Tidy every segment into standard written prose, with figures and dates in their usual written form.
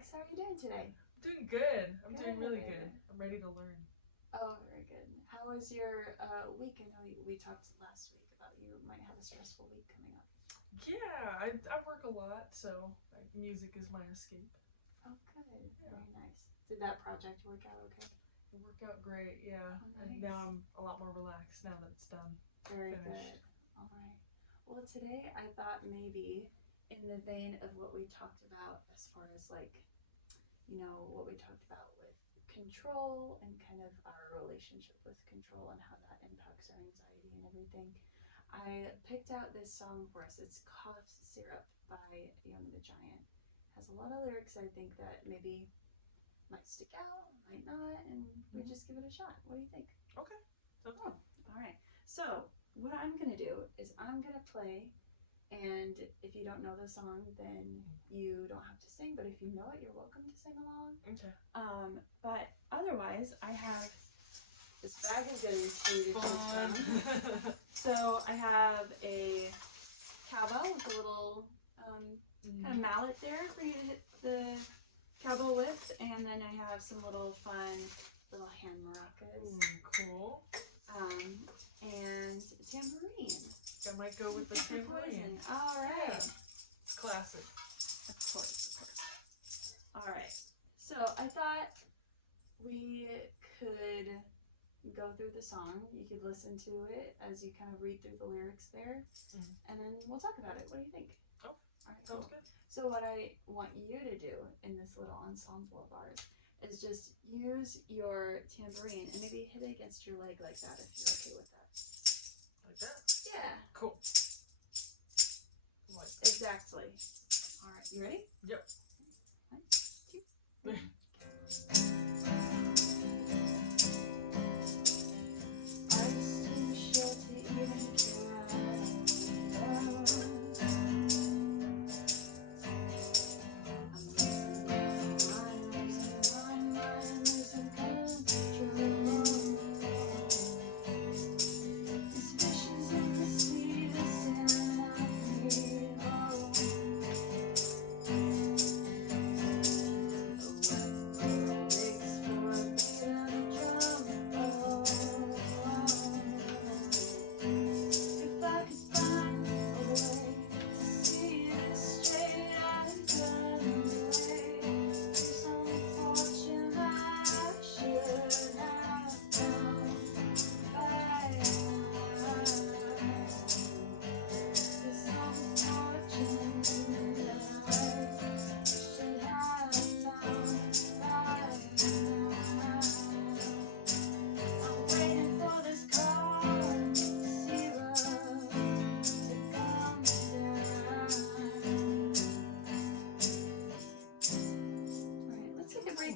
Alex. How are you doing today? I'm doing good. I'm doing really good. I'm ready to learn. Oh, very good. How was your week? I know we talked last week about you might have a stressful week coming up. Yeah, I work a lot, so music is my escape. Oh, good. Yeah. Very nice. Did that project work out okay? It worked out great, yeah. Oh, And nice. now I'm a lot more relaxed now that it's done. Very Finished. good. All right. Well, today I thought maybe in the vein of what we talked about as far as like, what we talked about with control and kind of our relationship with control and how that impacts our anxiety and everything. I picked out this song for us. It's Cough Syrup by Young the Giant. It has a lot of lyrics I think that maybe might stick out, might not, and we just give it a shot. What do you think? Okay. Sounds good. All right. So what I'm gonna do is I'm gonna play, and if you don't know the song, then you don't have to sing. But if you know it, you're welcome to sing along. Okay. But otherwise, I have this bag of goodies for you to choose from. So I have a cowbell with a little kind of mallet there for you to hit the cowbell with, and then I have some little fun little hand maracas. Cool. And a tambourine. I might go with the tambourine. All right. Yeah. It's classic. Of course. All right. So I thought we could go through the song. You could listen to it as you kind of read through the lyrics there, and then we'll talk about it. What do you think? Oh, all right, sounds cool. good. So what I want you to do in this little ensemble of ours is just use your tambourine and maybe hit it against your leg like that if you're okay with that. Like that? Yeah. Cool. Like that. Exactly. All right, you ready? Yep. 1, 2, 3.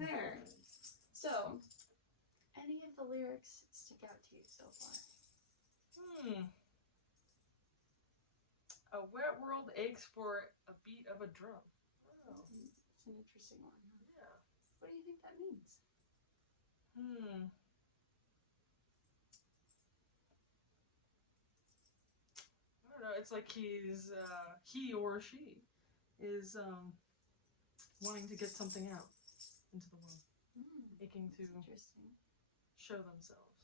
There. So, any of the lyrics stick out to you so far? A wet world aches for a beat of a drum. Oh. It's an interesting one. Huh? Yeah. What do you think that means? I don't know. It's like he or she is wanting to get something out into the world, aching to show themselves.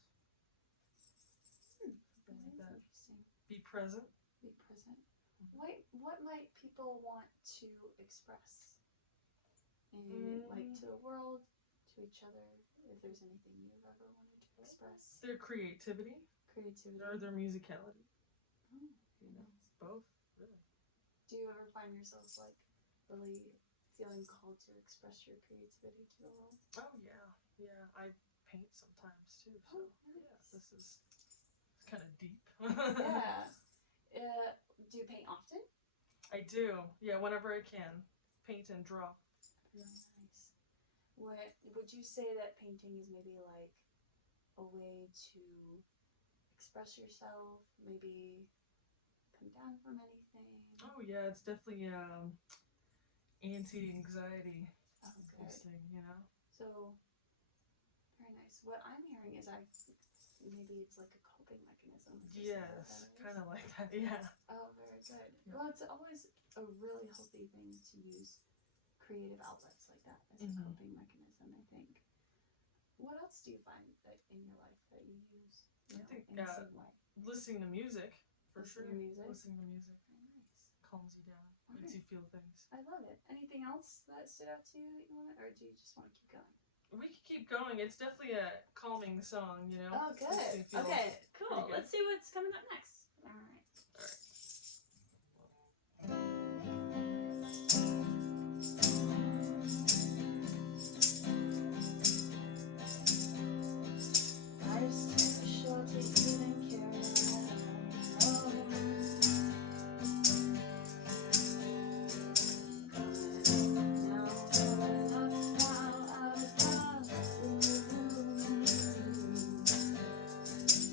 Something like that. Interesting. Be present. Be present. What might people want to express in like to the world, to each other? If there's anything you've ever wanted to express. Their creativity. Or their musicality. Both, really. Do you ever find yourself like really feeling called to express your creativity to the world? Oh yeah. I paint sometimes too. So nice. Yeah, this is kind of deep. Yeah. Do you paint often? I do. Yeah, whenever I can, paint and draw. Really nice. What would you say that painting is maybe like a way to express yourself? Maybe come down from anything? Oh yeah, it's definitely anti-anxiety boosting, So very nice. What I'm hearing is maybe it's like a coping mechanism. Yes, kind of like that. Yeah. Oh, very good. Yeah. Well, it's always a really healthy thing to use creative outlets like that as a coping mechanism, I think. What else do you find that in your life that you use, I think in the same way? listening to music, for sure. Listening to music? Listening to music. Very nice. Calms you down. All Makes right. you feel things. I love it. Anything else that stood out to you that you want, or do you just want to keep going? We can keep going. It's definitely a calming song, you know? Oh, good. Okay, cool. Let's see what's coming up next. All right. Life's too short to even care about. Now, enough now, out of love.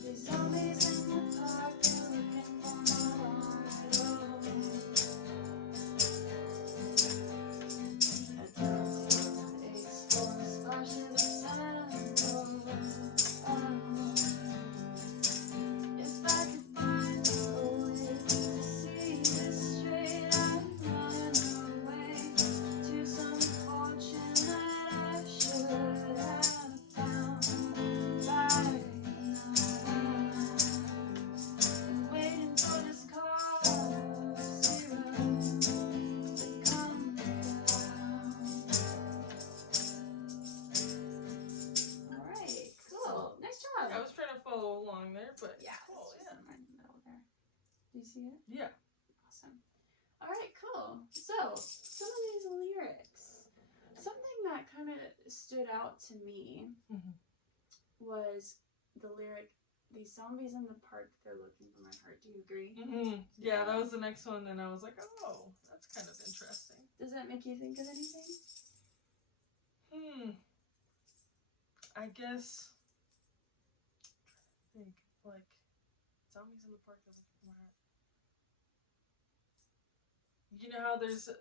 These zombies in the park, they're looking for my heart. A dark explore, splash of the sun. If I could find a way to see this straight, I'd run away to some fortune that I should have found by now. I'm waiting for this car zero to come around. All right, cool. Nice job. I was trying to follow along there, but Yeah, cool, it's just yeah. right in the middle there. Do you see it? Yeah. Awesome. All right, cool. So, some of these lyrics. Something that kind of stood out to me was the lyric, "These zombies in the park, they're looking for my heart." Do you agree? Yeah, that was the next one, and I was like, oh, that's kind of interesting. Does that make you think of anything? I guess, think, like, zombies in the park are looking for my heart. You know how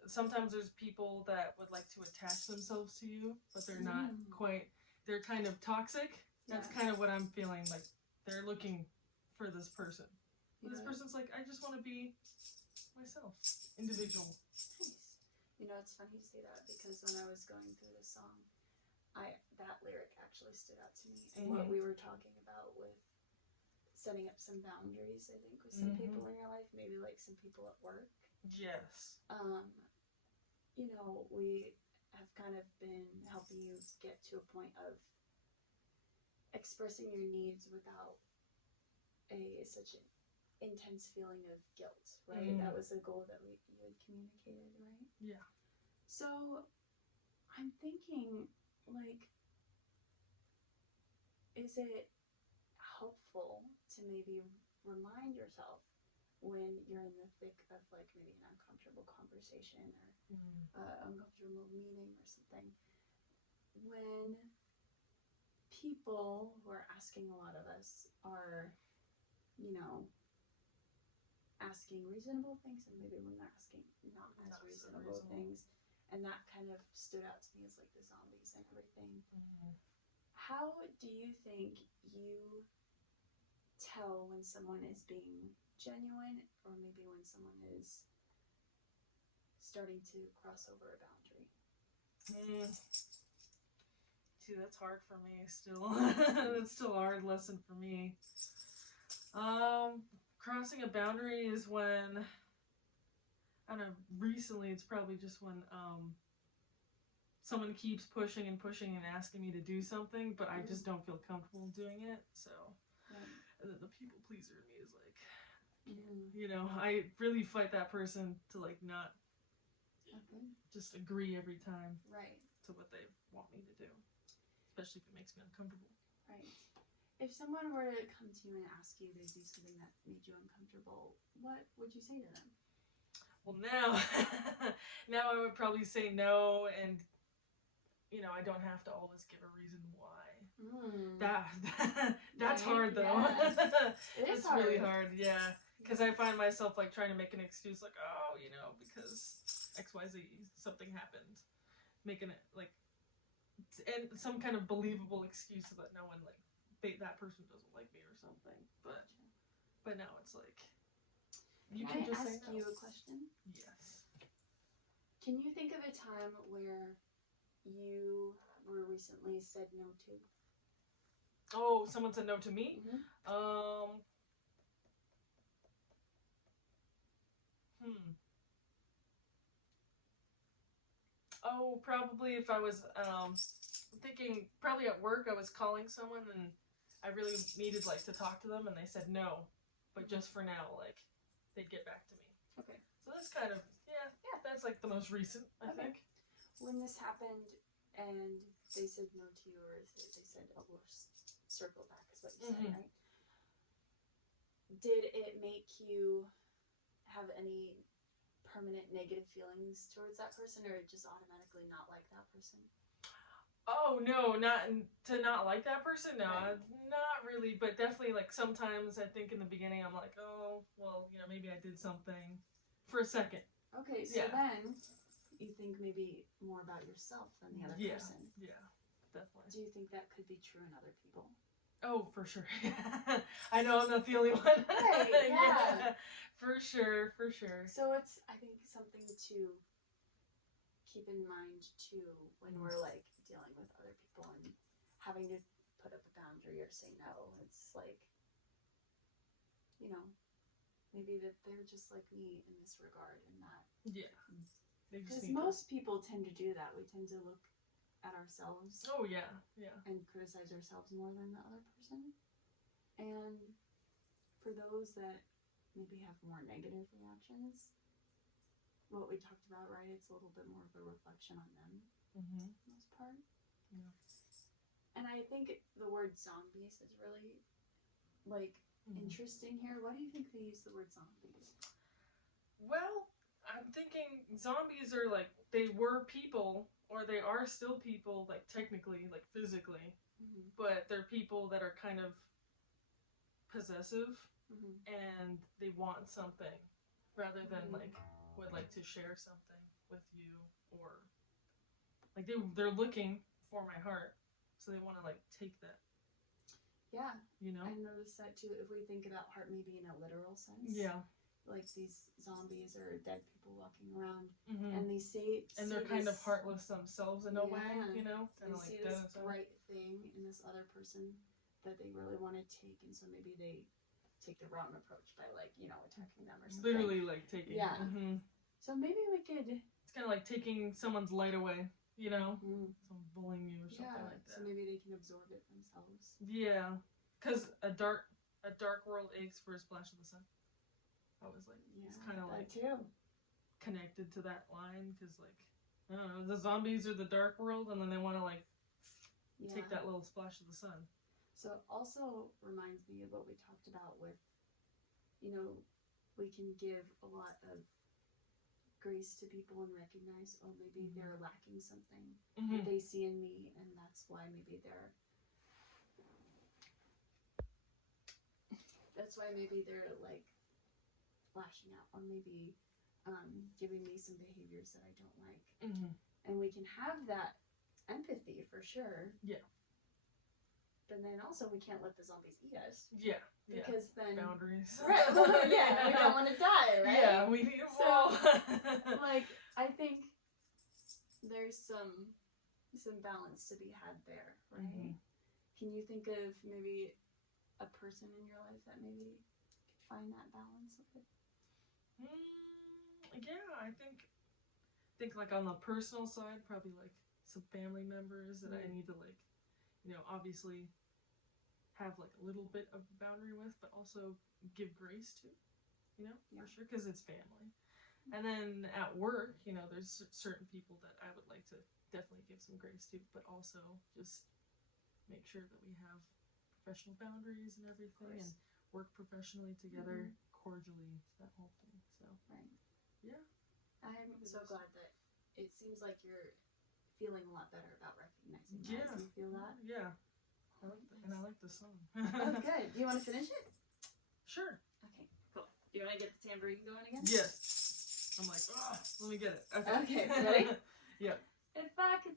sometimes there's people that would like to attach themselves to you, but they're not quite, they're kind of toxic. That's kind of what I'm feeling, like, they're looking for this person. But this person's like, I just want to be myself, individual. Nice. You know, it's funny you say that, because when I was going through this song, that lyric actually stood out to me. And what we were talking about with setting up some boundaries, I think, with some people in your life, maybe like some people at work. Yes. You know, we have kind of been helping you get to a point of expressing your needs without such an intense feeling of guilt, right? That was the goal that you had communicated, right? Yeah. So I'm thinking, like, is it helpful to maybe remind yourself when you're in the thick of, like, maybe an uncomfortable conversation or uncomfortable meeting or something, when people who are asking a lot of us are, you know, asking reasonable things, and maybe when they're asking not as reasonable things, and that kind of stood out to me as like the zombies and everything. How do you think you tell when someone is being genuine, or maybe when someone is starting to cross over a boundary? See, that's hard for me still. That's still a hard lesson for me. Crossing a boundary is when, I don't know, recently it's probably just when someone keeps pushing and pushing and asking me to do something, but I just don't feel comfortable doing it. So, and then the people pleaser in me is like, you know, I really fight that person to like not just agree every time to what they want me to do, especially if it makes me uncomfortable. Right. If someone were to come to you and ask you to do something that made you uncomfortable, what would you say to them? Well, now I would probably say no, and you know, I don't have to always give a reason why. That's hard though. Yeah. It's hard. Really hard, yeah. Because I find myself like trying to make an excuse, like, oh, you know, because XYZ, something happened, making it like, and some kind of believable excuse so that no one like that person doesn't like me or something. But now it's like, Can I ask you a question? Yes. Can you think of a time where you were recently said no to? Oh, someone said no to me? Mm-hmm. Oh, probably if I was thinking, probably at work, I was calling someone and I really needed like to talk to them, and they said no, but just for now, like they'd get back to me. Okay. So that's kind of that's like the most recent, I think. When this happened and they said no to you, or they said, "Oh, we'll circle back," is what you said, right? Did it make you have any permanent negative feelings towards that person, or just automatically not like that person? Oh no, not like that person. No, not really. But definitely, like sometimes I think in the beginning I'm like, oh well, maybe I did something for a second. Okay, so then you think maybe more about yourself than the other person. Yeah, definitely. Do you think that could be true in other people? Oh, for sure. I know I'm not the only one. Right, yeah. For sure. So it's, I think, something to keep in mind too when we're like dealing with other people and having to put up a boundary or say no. It's like, maybe that they're just like me in this regard and that. Yeah. Because most people tend to do that. We tend to look at ourselves. Oh, yeah. And criticize ourselves more than the other person. And for those that maybe have more negative reactions, what we talked about, right? It's a little bit more of a reflection on them, for the most part. Yeah. And I think the word zombies is really, interesting here. Why do you think they use the word zombies? Well, I'm thinking zombies are like, they were people, or they are still people, like technically, like physically, but they're people that are kind of possessive, and they want something, rather than would like to share something with you, or like they're looking for my heart, so they want to like take that. Yeah, I noticed that too. If we think about heart maybe in a literal sense, like these zombies or dead people walking around, and and they're kind of heartless themselves in a way, They kind of see like this bright thing in this other person that they really want to take, and so maybe they take the wrong approach by attacking them or something. Literally like taking. Yeah. So maybe we could. It's kind of like taking someone's light away. Someone bullying you or something like that. So maybe they can absorb it themselves. Yeah, because a dark world aches for a splash of the sun. I was like, it's kind of like too connected to that line, because I don't know, the zombies are the dark world, and then they want to take that little splash of the sun. So it also reminds me of what we talked about with, we can give a lot of grace to people and recognize, maybe they're lacking something that they see in me, and that's why maybe they're like lashing out, or maybe giving me some behaviors that I don't like. And we can have that empathy for sure. Yeah. But then also we can't let the zombies eat us. Yeah. Because then boundaries. Right. We don't want to die, right? Yeah, we need them all. I think there's some balance to be had there, right? Can you think of maybe a person in your life that maybe could find that balance with? Yeah, I think like on the personal side, probably like some family members that I need to obviously have like a little bit of boundary with, but also give grace to, for sure, because it's family. And then at work, there's certain people that I would like to definitely give some grace to, but also just make sure that we have professional boundaries and everything, and work professionally together, cordially, that whole thing. So yeah, I'm so glad that it seems like you're feeling a lot better about recognizing that. Yeah. Do you feel that? Yeah. And I like the song. Oh, good. Do you want to finish it? Sure. Okay, cool. Do you want to get the tambourine going again? Yes. I'm like, let me get it. Okay. Okay, ready? Yeah. If I could